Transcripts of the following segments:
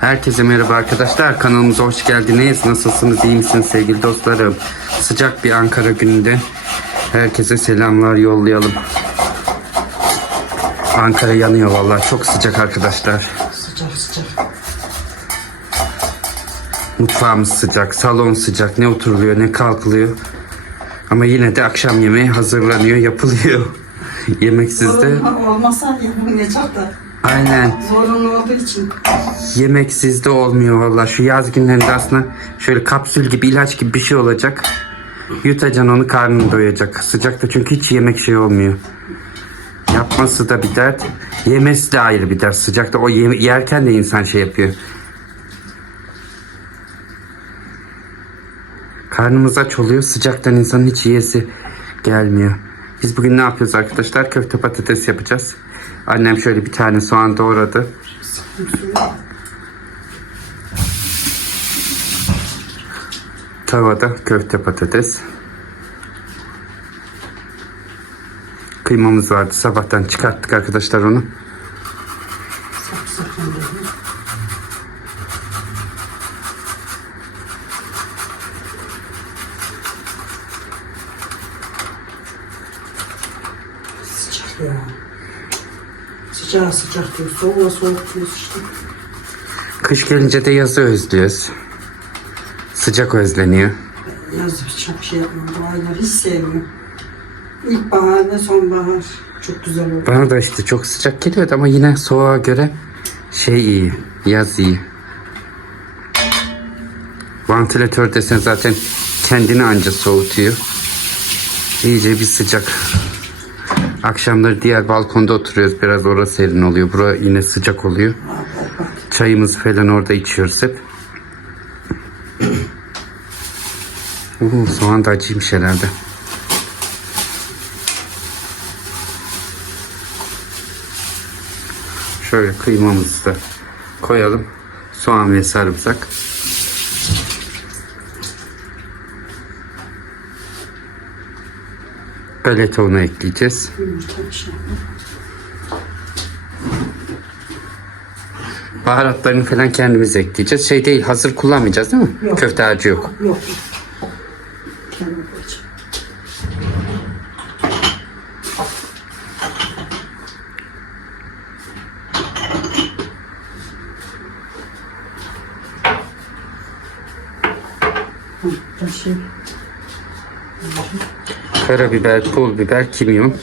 Herkese merhaba arkadaşlar. Kanalımıza hoş geldiniz. Nasılsınız? iyi misiniz sevgili dostlarım? Sıcak bir Ankara gününde herkese selamlar yollayalım. Ankara yanıyor vallahi. Çok sıcak arkadaşlar. Sıcak sıcak. Mutfağımız sıcak, salon sıcak. Ne oturuluyor ne kalkılıyor. Ama yine de akşam yemeği hazırlanıyor, yapılıyor. Yemeksiz de. Olmasa yapılmayacak da. Aynen. Zorunlu olduğu için. Yemeksiz de olmuyor valla. Şu yaz günlerinde aslında şöyle kapsül gibi ilaç gibi bir şey olacak. Yutacaksın onu karnın doyacak. Sıcakta çünkü hiç yemek şey olmuyor. Yapması da bir dert. Yemesi de ayrı bir dert. Sıcakta o ye- yerken de insan şey yapıyor. Karnımız aç oluyor. Sıcaktan insanın hiç yiyesi gelmiyor. Biz bugün ne yapıyoruz arkadaşlar? Köfte patates yapacağız. Annem şöyle bir tane soğan doğradı. Tavada köfte patates. Kıymamız vardı. Sabahtan çıkarttık arkadaşlar onu. Sıcak ya. Sıcak sıcak diyor. Soğuğa soğuk diyor işte. Kış gelince de yazı özlüyoruz. Sıcak özleniyor. Yaz çok şey yapmam. Bu aylar hiç sevmiyorum. İlkbahar ve sonbahar. Çok güzel olur. Bana da işte çok sıcak geliyordu ama yine soğuğa göre şey iyi. Yaz iyi. Vantilatör desen zaten kendini anca soğutuyor. İyice bir sıcak. Akşamları diğer balkonda oturuyoruz. Biraz orası serin oluyor. Bura yine sıcak oluyor. Çayımızı falan orada içiyoruz hep. Uuu, soğan da acıymış herhalde. Şöyle kıymamızı da koyalım. Soğan ve sarımsak. Galeta unu ekleyeceğiz. Baharatlarını falan kendimiz ekleyeceğiz. Şey değil hazır kullanmayacağız değil mi? Yok. Köfte harcı yok. Yok. yok. Kendim koyacağım. Hı, bir şey. Karabiber, pul biber, kimyon.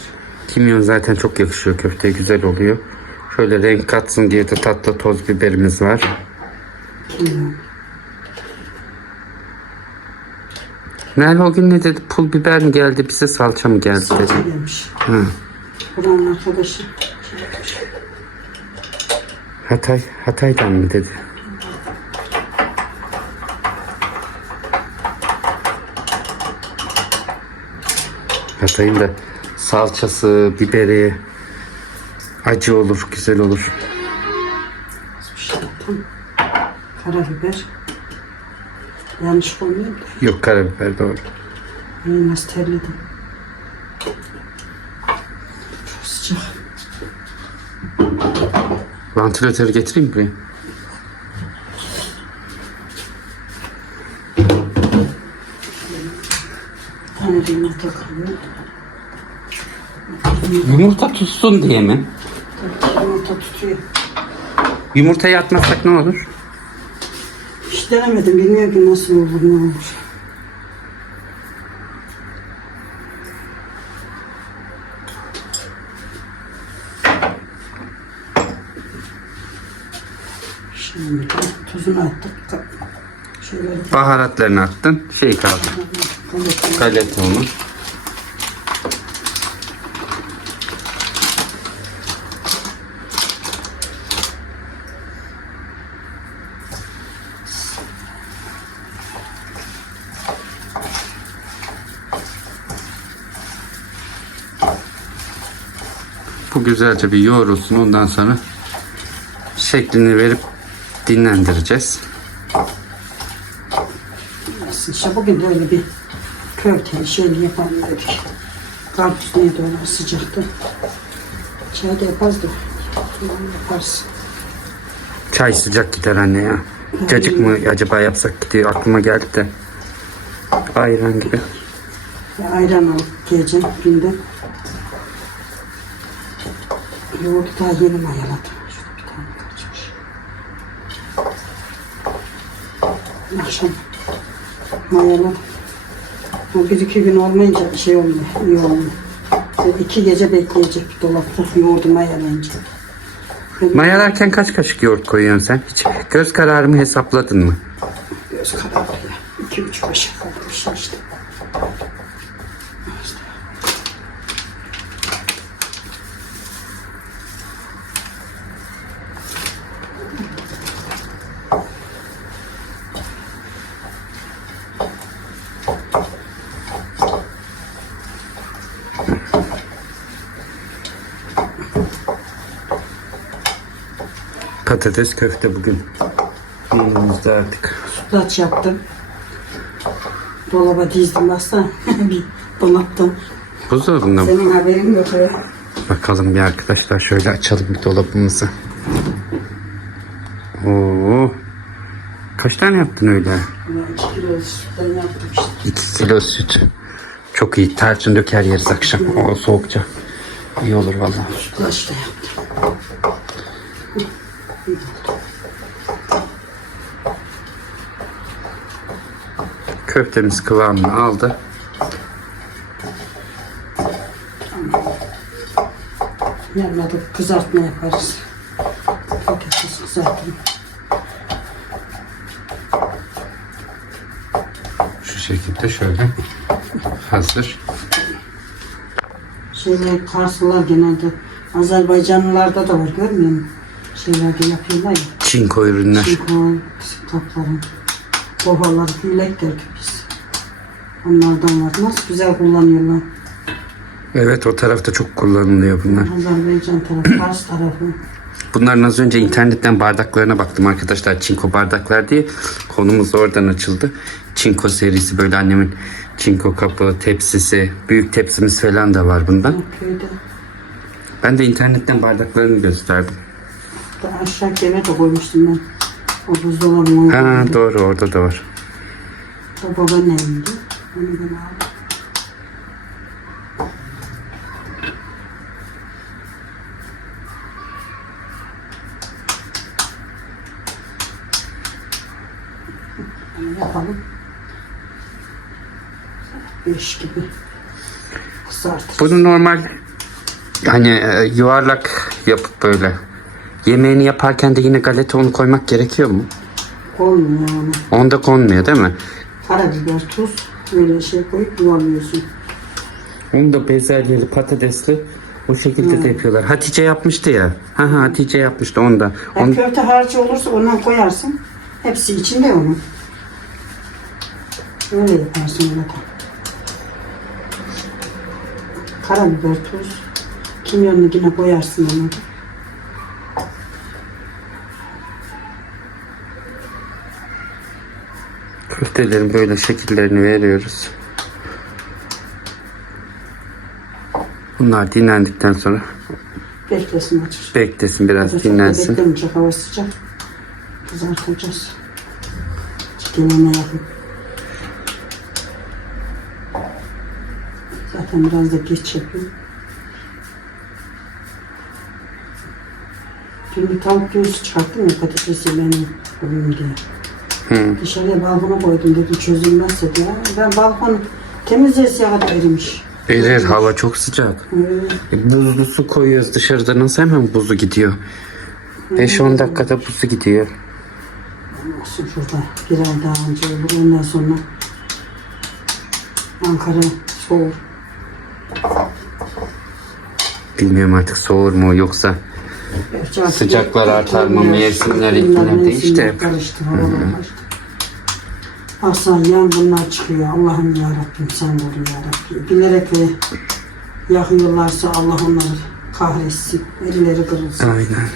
Kimyon zaten çok yakışıyor köfteye güzel oluyor. Şöyle renk katsın diye de tatlı toz biberimiz var. Merve o gün ne dedi? Pul biber mi geldi bize salça mı geldi dedi. Salça gelmiş. Hı. Buranın arkadaşı. Hatay, Hatay'dan mı dedi? Hatay'ın da salçası, biberi acı olur, güzel olur. Karabiber. Yanlış koymuyor. Yok karabiber doğru. Ben nasıl terledim. Çok sıcak. Vantilatörü getireyim mi buraya? Tane de yumurta kalıyor. Yumurta tutsun diye mi? Yumurta tutuyor. Yumurtayı atmazsak ne olur? Hiç denemedim. Bilmiyorum ki nasıl olur ne olur. Şimdi tuzunu attık. Şöyle Baharatlarını attın, şey kaldı. Galeta unu. Bu güzelce bir yoğrulsun. Ondan sonra şeklini verip dinlendireceğiz. İşte bugün de öyle bir köfte şeyli yapalım dedik. Karpuz neydi o sıcaktı. Çay da yaparız da. Yaparız. Çay sıcak gider anne ya. Cacık mı acaba yapsak gidiyor aklıma geldi de. Ayran gibi. Ya ayran alıp geleceğim günde. Yoğurdu daha yeni mayaladım. Şurada bir tane kaçmış. Akşam mayaladım. Bu bir iki gün olmayınca bir şey olmuyor, iyi olmuyor. İki gece bekleyecek dolapta yoğurdu mayalayınca. Mayalarken kaç kaşık yoğurt koyuyorsun sen? Hiç göz kararımı hesapladın mı? Göz kararı ya. İki üç kaşık kadar bir şey işte. İşte. Patates köfte bugün. Menümüzde artık. Sütlaç yaptım. Dolaba dizdim baksana. bir dolaptan. Buzdolabında mı? Senin haberin yok ya. Bakalım bir arkadaşlar şöyle açalım bir dolabımızı. Oo. Kaç tane yaptın öyle? Ya iki kilo sütten yaptım işte. 2 kilo süt. Çok iyi. Tarçın döker yeriz akşam. O soğukça. İyi olur vallahi. Sütlaç da yaptım. Köftemiz kıvamını aldı. Da kızartma yaparız. Patates kızartma. Şu şekilde şöyle. Hazır. Şeyler Karslılar genelde Azerbaycanlılarda da var görmüyor musun? Şeylerde yapıyorlar ya. Çinko ürünler. Çinko, kapların, bohaları, hülek derdik biz. Onlardan var. Nasıl güzel kullanıyorlar. Evet o tarafta çok kullanılıyor bunlar. Azerbaycan tarafı, Kars tarafı. Bunların az önce internetten bardaklarına baktım arkadaşlar. Çinko bardaklar diye. Konumuz oradan açıldı. Çinko serisi böyle annemin çinko kapı, tepsisi, büyük tepsimiz falan da var bundan. Köyde. Ben de internetten bardaklarını gösterdim. Aşağı eve de koymuştum ben. O buzdolabına. Ha doğru orada da var. O babanın evinde. Onu ben aldım. Yapalım. Beş gibi. Kızartırız. Bunu normal hani e, yuvarlak yapıp böyle yemeğini yaparken de yine galeta unu koymak gerekiyor mu? Olmuyor yani. Onda konmuyor değil mi? Karabiber, tuz, böyle şey koyup yuvarlıyorsun. Onu da bezelyeli patatesli o şekilde de yapıyorlar. Hatice yapmıştı ya. Ha ha Hatice yapmıştı onda. Ya On, köfte harcı olursa ondan koyarsın. Hepsi içinde onun. Öyle yaparsın öyle de. Karabiber, tuz. Kimyonunu yine koyarsın ona da. köftelerin böyle şekillerini veriyoruz. Bunlar dinlendikten sonra Beklesin açır. beklesin biraz da dinlensin. Beklemeyecek hava sıcak. Kızartacağız. Gelene yakın. Zaten biraz da geç yapıyorum. Dün bir tavuk göğsü çıkarttım ya patates yemeğini koyayım diye. Hı. Dışarıya balkona koydum dedim çözülmezse diye. Ben balkon temizleyesiye kadar erimiş. Erir hava çok sıcak. E, Buzlu su koyuyoruz dışarıda nasıl hemen buzu gidiyor. 5-10 dakikada buzu gidiyor. Olsun şurada bir ay daha önce olur. Ondan sonra Ankara soğuk. Bilmiyorum artık soğur mu yoksa Sıcaklar artar mı, mevsimler, iklimler, değişti hep. Karıştı, havalar karıştı. Aslan yan bunlar çıkıyor. Allah'ım ya Rabbim sen koru ya Rabbim. Bilerek ve yakıyorlarsa Allah onları kahretsin. Elleri kırılsın. Aynen.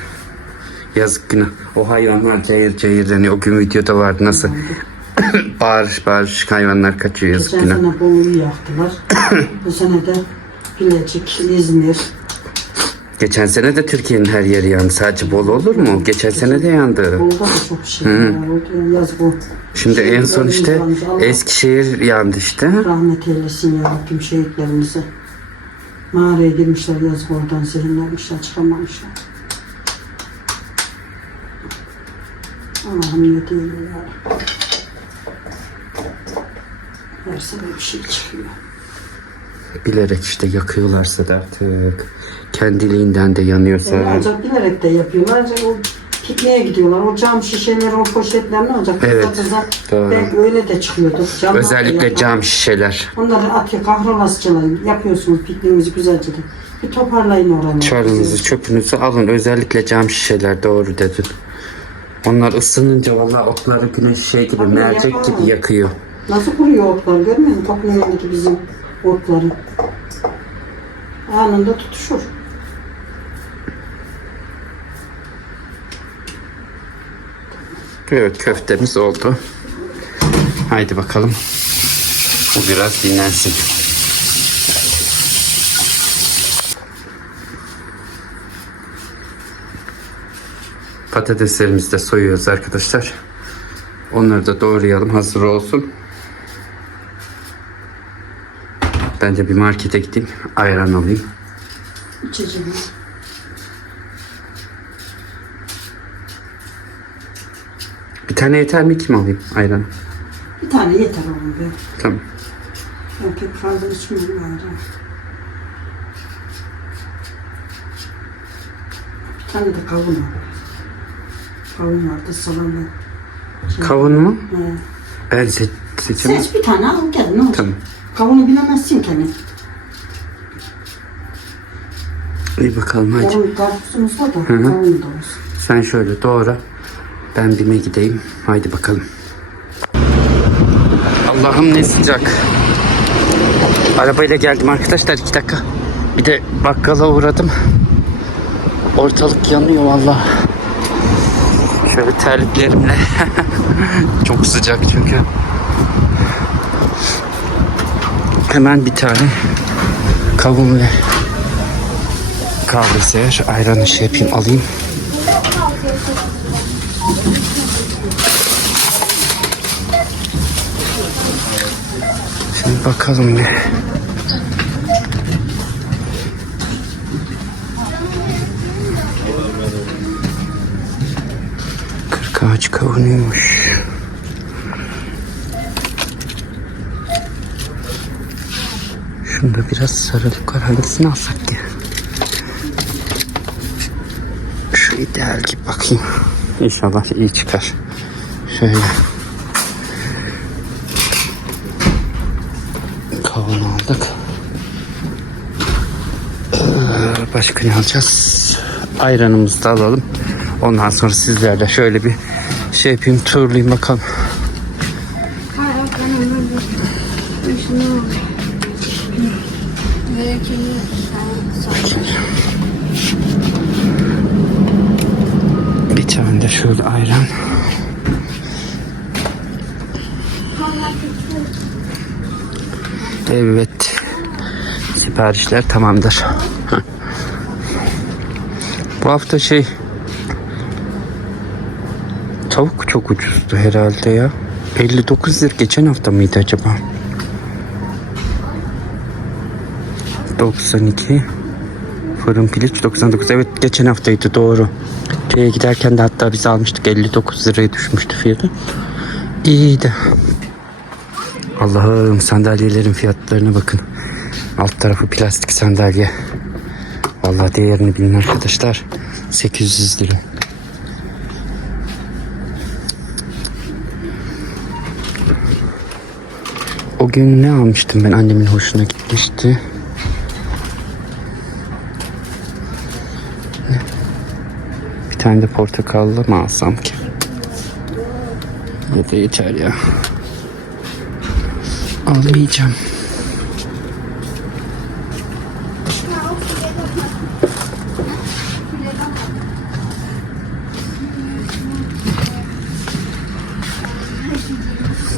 Yazık günah. O hayvanlar cayır cayır deniyor. O gün videoda vardı nasıl bağırış bağırış hayvanlar kaçıyor yazık Geçen günah. sene Bolu'yu yaktılar. Bu sene de Bilecik, İzmir, Geçen sene de Türkiye'nin her yeri yandı. Sadece bol olur mu? Geçen sene de yandı. Bolu'da da çok şey Yaz bu. Şimdi en son işte yandı. Allah Eskişehir yandı işte. rahmet eylesin ya Rabbim şehitlerimize. Mağaraya girmişler yazık oradan zehirlenmişler çıkamamışlar. Allah'ım ne diyeyim ya. Her sene bir şey çıkıyor. Bilerek işte yakıyorlarsa da artık. Kendiliğinden de yanıyorsa. Yani ancak bilerek de yapıyorlar. Ancak o pikniğe gidiyorlar. O cam şişeleri, o poşetler ne olacak? Evet, doğru. belki öyle de çıkıyordur. Camlar Özellikle cam şişeler. Onları atıyor kahrolasçılar yapıyorsunuz pikniğimizi güzelce de. Bir toparlayın oraları. Çarınızı çöpünüzü alın. Özellikle cam şişeler doğru dedin. Onlar ısınınca vallahi otları güneş şey gibi Tabii, mercek yakar. gibi yakıyor. Nasıl kuruyor otlar görmüyor musun? Kapının yanındaki bizim otları. Anında tutuşur. Evet köftemiz oldu. Haydi bakalım. Bu biraz dinlensin. Patateslerimizi de soyuyoruz arkadaşlar. Onları da doğrayalım hazır olsun. Bence bir markete gideyim. Ayran alayım. İçeceğim. Bir tane yeter mi kim alayım ayran? Bir tane yeter oğlum be. Tamam. Ben pek fazla içmiyorum yani. Bir tane de kavun al. Kavun vardı salamı. Kavun mu? He. Ben seç seçemem. Seç bir tane al gel ne olacak? Tamam. Kavunu bilemezsin ki. İyi bakalım hadi. Yarın karpuzumuz var da kavun da olsun. Sen şöyle doğra. Ben bime gideyim. Haydi bakalım. Allah'ım ne sıcak. Arabayla geldim arkadaşlar iki dakika. Bir de bakkala uğradım. Ortalık yanıyor valla. Şöyle terliklerimle. Çok sıcak çünkü. Hemen bir tane kavun ve kahve sever. Ayranı şey yapayım alayım. Şimdi bakalım bir. Kırk ağaç kavunuyormuş. Biraz sarılık var. Hangisini alsak ki? Şu ideal gibi bakayım. İnşallah iyi çıkar. Şöyle. Kavun aldık. Ee, Başka ne alacağız? Ayranımızı da alalım. Ondan sonra sizlerle şöyle bir şey yapayım turlayayım bakalım. Siparişler tamamdır. Bu hafta şey tavuk çok ucuzdu herhalde ya. 59 lira geçen hafta mıydı acaba? 92 Fırın piliç 99 evet geçen haftaydı doğru. Şeye giderken de hatta biz almıştık 59 liraya düşmüştü fiyatı. İyiydi. Allah'ım sandalyelerin fiyatlarına bakın. Alt tarafı plastik sandalye. Vallahi değerini bilin arkadaşlar. 800 lira. O gün ne almıştım ben annemin hoşuna gitmişti. Bir tane de portakallı mı alsam ki? Ya da yeter ya. Almayacağım.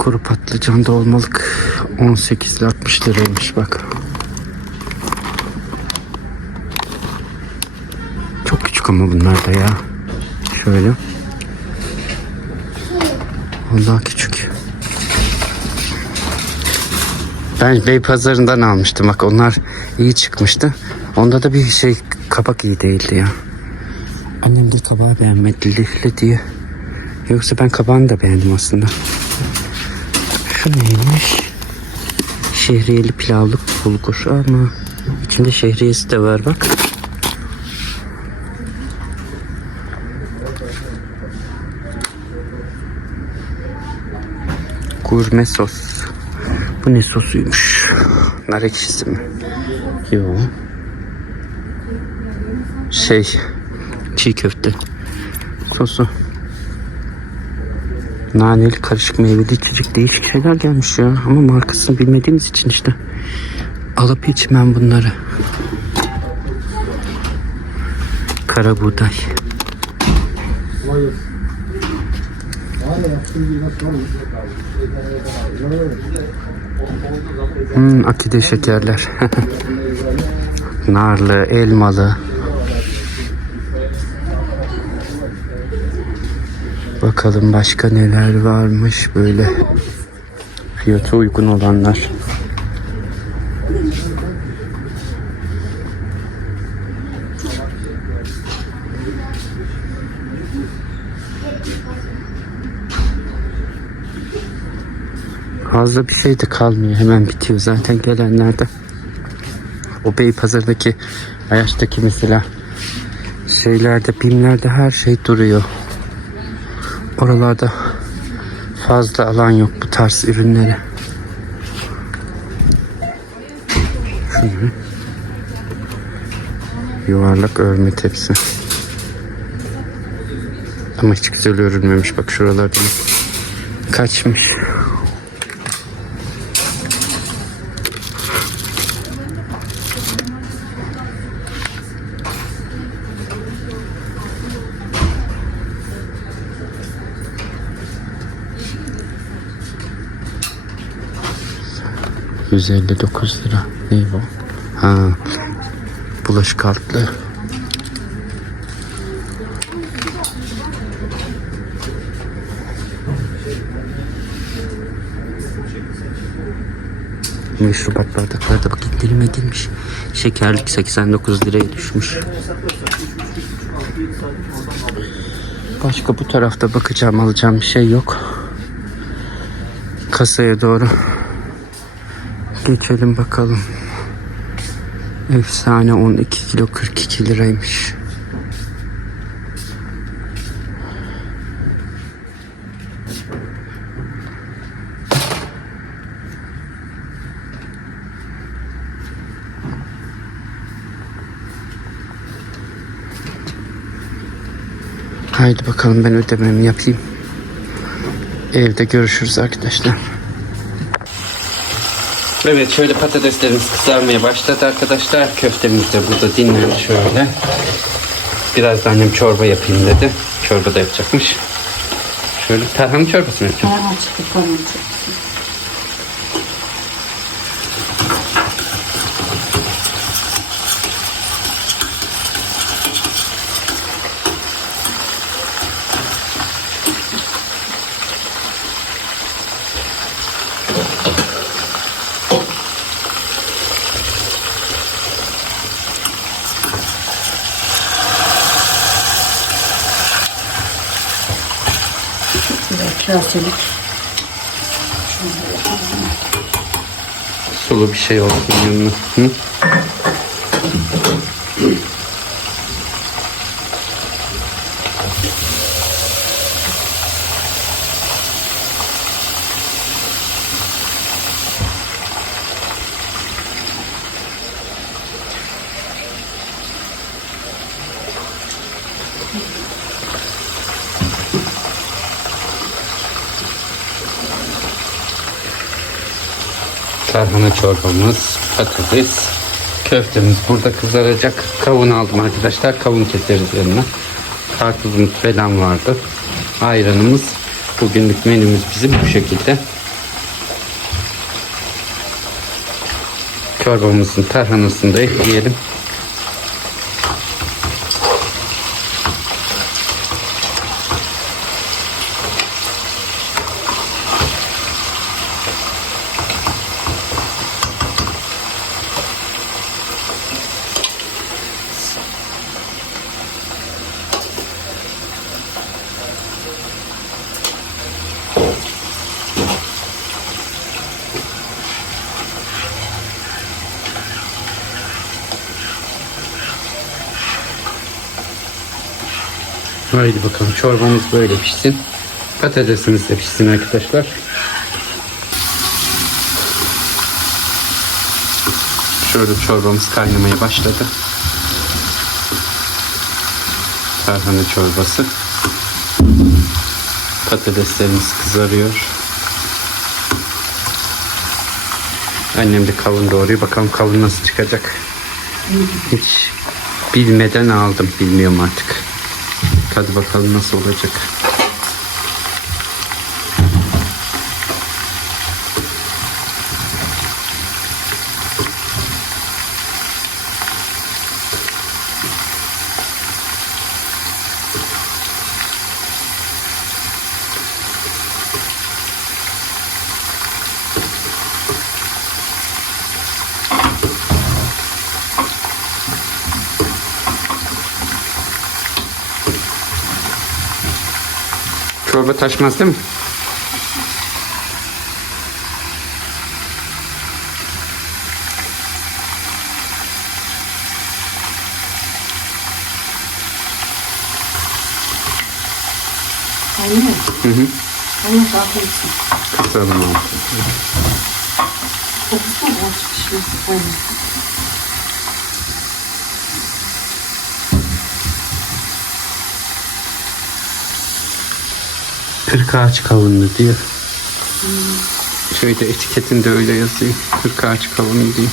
Kuru patlıcan dolmalık 18 ile 60 liraymış bak. ama bunlar da ya. Şöyle. Allah küçük. Ben Bey pazarından almıştım. Bak onlar iyi çıkmıştı. Onda da bir şey kabak iyi değildi ya. Annem de kabağı beğenmedi lifli diye. Yoksa ben kabağını da beğendim aslında. Şu neymiş? Şehriyeli pilavlık bulgur ama içinde şehriyesi de var bak. Gurme sos. Bu ne sosuymuş? Nar ekşisi mi? Yok. Şey, çiğ köfte sosu. Naneli karışık meyveli içecek değişik şeyler gelmiş ya. Ama markasını bilmediğimiz için işte. Alıp içmem bunları. Kara buğday. Hmm, akide şekerler. Narlı, elmalı. Bakalım başka neler varmış böyle. Fiyatı uygun olanlar. Fazla bir şey de kalmıyor. Hemen bitiyor zaten gelenlerde. O Beypazarı'daki Ayaş'taki mesela şeylerde, bimlerde her şey duruyor. Oralarda fazla alan yok bu tarz ürünlere. Yuvarlak örme tepsi. Ama hiç güzel örülmemiş bak şuralardan. Kaçmış. ...159 lira. Ne bu? Ha, bulaşık altlı. Meşrubat bardaklarda bak indirime girmiş. Şekerlik 89 liraya düşmüş. Başka bu tarafta bakacağım alacağım bir şey yok. Kasaya doğru geçelim bakalım. Efsane 12 kilo 42 liraymış. Haydi bakalım ben ödememi yapayım. Evde görüşürüz arkadaşlar. Evet şöyle patateslerimiz kızarmaya başladı arkadaşlar. Köftemiz de burada dinlendi şöyle. Biraz da annem çorba yapayım dedi. Çorba da yapacakmış. Şöyle tarhana çorbası mı yapacağım? Ayağına çıktı Kaselik. Sulu bir şey olsun yanına. Hı? Tarhana çorbamız, patates, köftemiz burada kızaracak. Kavun aldım arkadaşlar. Kavun keseriz yanına. Karpuzumuz falan vardı. Ayranımız. Bugünlük menümüz bizim bu şekilde. Çorbamızın tarhanasını da ekleyelim. Haydi bakalım çorbamız böyle pişsin. Patatesimiz de pişsin arkadaşlar. Şöyle çorbamız kaynamaya başladı. Tarhana çorbası. Patateslerimiz kızarıyor. Annem de kavun doğruyor. Bakalım kavun nasıl çıkacak. Hiç bilmeden aldım. Bilmiyorum artık. Hadi bakalım nasıl olacak. Çorba taşmaz değil mi? Aynen. Hı hı. Allah olsun. Kısalım oldu. Kokusu az pişmesi. Aynen. Kırk ağaç kavunlu diyor. Şöyle etiketinde öyle yazıyor. Kırk ağaç kavunlu diyor.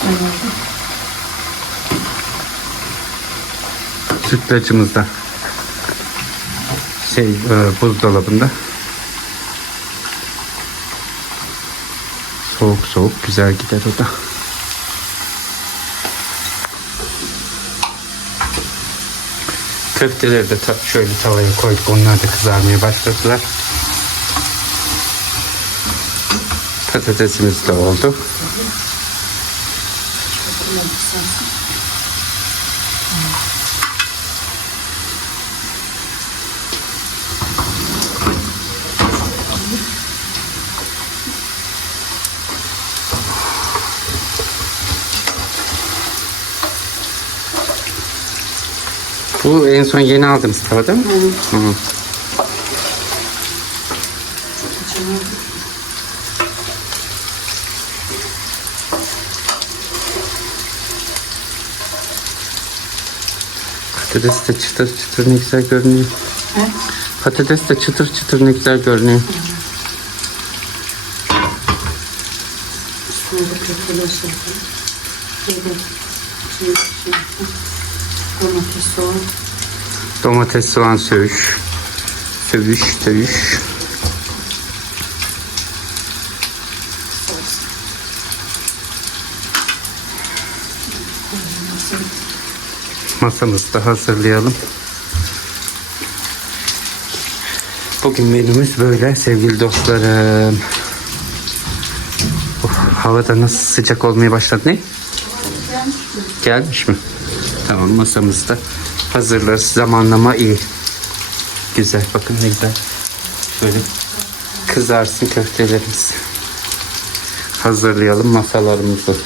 Sütlacımız da şey e, buzdolabında. Soğuk soğuk güzel gider o da. Köfteleri de şöyle tavaya koyduk. Onlar da kızarmaya başladılar. Patatesimiz de oldu. Bu en son yeni aldığımız tava değil mi? Hı. Patates de çıtır çıtır ne güzel görünüyor. He? Patates de çıtır çıtır ne güzel görünüyor. Şey şey, şey, hı. domates, soğan. Domates, soğan, söğüş. Sövüş, sövüş. Masamızı da hazırlayalım. Bugün menümüz böyle sevgili dostlarım. Of, havada nasıl sıcak olmaya başladı ne? Gelmiş mi? Tamam masamızda hazırlarız. Zamanlama iyi. Güzel. Bakın ne güzel. Şöyle kızarsın köftelerimiz. Hazırlayalım masalarımızı.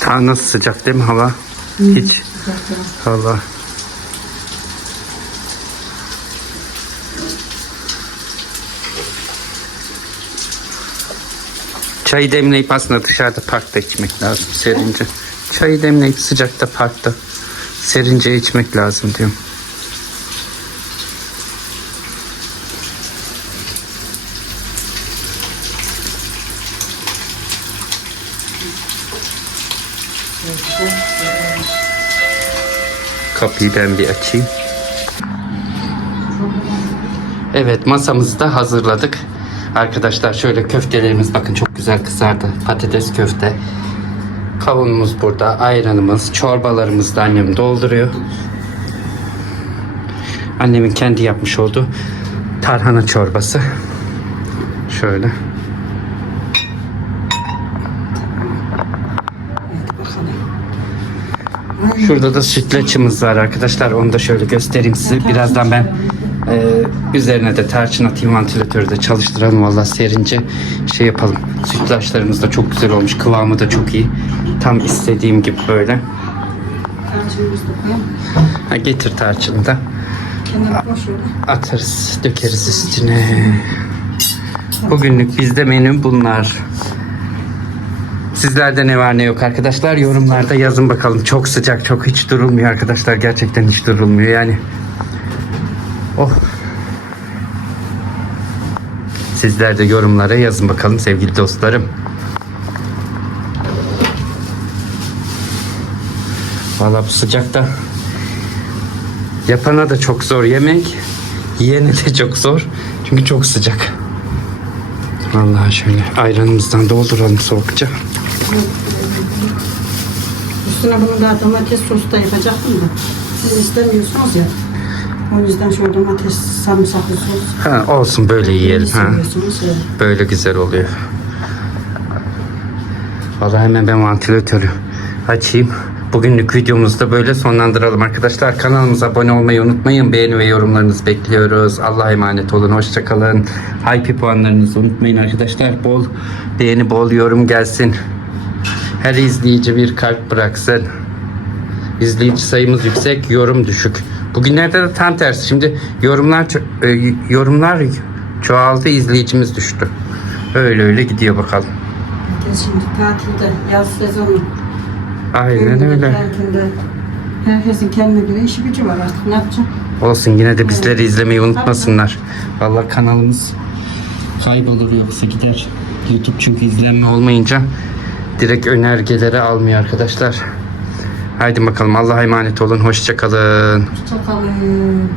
Ta nasıl sıcak değil mi hava? Hiç. Hava. Çayı demleyip aslında dışarıda parkta içmek lazım serince. Çayı demleyip sıcakta parkta serince içmek lazım diyorum. Kapıyı ben bir açayım. Evet masamızı da hazırladık. Arkadaşlar şöyle köftelerimiz bakın çok güzel kızardı. Patates köfte. Kavunumuz burada, ayranımız, çorbalarımız da annem dolduruyor. Annemin kendi yapmış olduğu tarhana çorbası. Şöyle. Şurada da sütlaçımız var arkadaşlar. Onu da şöyle göstereyim size. Birazdan ben e, üzerine de tarçın atayım vantilatörü de çalıştıralım. Valla serince şey yapalım. Sütlaçlarımız da çok güzel olmuş. Kıvamı da çok iyi. Tam istediğim gibi böyle. Tarçınımızı da koyalım. Ha, getir tarçını da. Kenara koy şöyle. Atarız, dökeriz üstüne. Bugünlük bizde menü bunlar. Sizlerde ne var ne yok arkadaşlar yorumlarda yazın bakalım. Çok sıcak, çok hiç durulmuyor arkadaşlar. Gerçekten hiç durulmuyor yani. Oh. Sizler de yorumlara yazın bakalım sevgili dostlarım. Valla bu sıcakta Yapana da çok zor yemek. Yiyene de çok zor. Çünkü çok sıcak. Vallahi şöyle ayranımızdan dolduralım soğukça. Üstüne bunu da domates sosu da yapacaktım da. Siz istemiyorsunuz ya. O yüzden şöyle domates sarımsaklı sos. Ha, olsun böyle yiyelim. Ha. seviyorsunuz ya. Böyle güzel oluyor. Vallahi hemen ben vantilatörü açayım. Bugünlük videomuzu da böyle sonlandıralım arkadaşlar. Kanalımıza abone olmayı unutmayın. Beğeni ve yorumlarınızı bekliyoruz. Allah'a emanet olun. Hoşçakalın. Hype puanlarınızı unutmayın arkadaşlar. Bol beğeni, bol yorum gelsin. Her izleyici bir kalp bıraksın. İzleyici sayımız yüksek, yorum düşük. Bugünlerde de tam tersi. Şimdi yorumlar e, yorumlar çoğaldı, izleyicimiz düştü. Öyle öyle gidiyor bakalım. Herkes şimdi tatilde, yaz sezonu. Aynen Köyünde, öyle. Herkesin kendine göre işi gücü var artık. Ne yapacak? Olsun yine de bizleri izlemeyi unutmasınlar. Vallahi kanalımız kaybolur yoksa gider. YouTube çünkü izlenme olmayınca direkt önergeleri almıyor arkadaşlar. Haydi bakalım Allah'a emanet olun. Hoşçakalın. Hoşçakalın.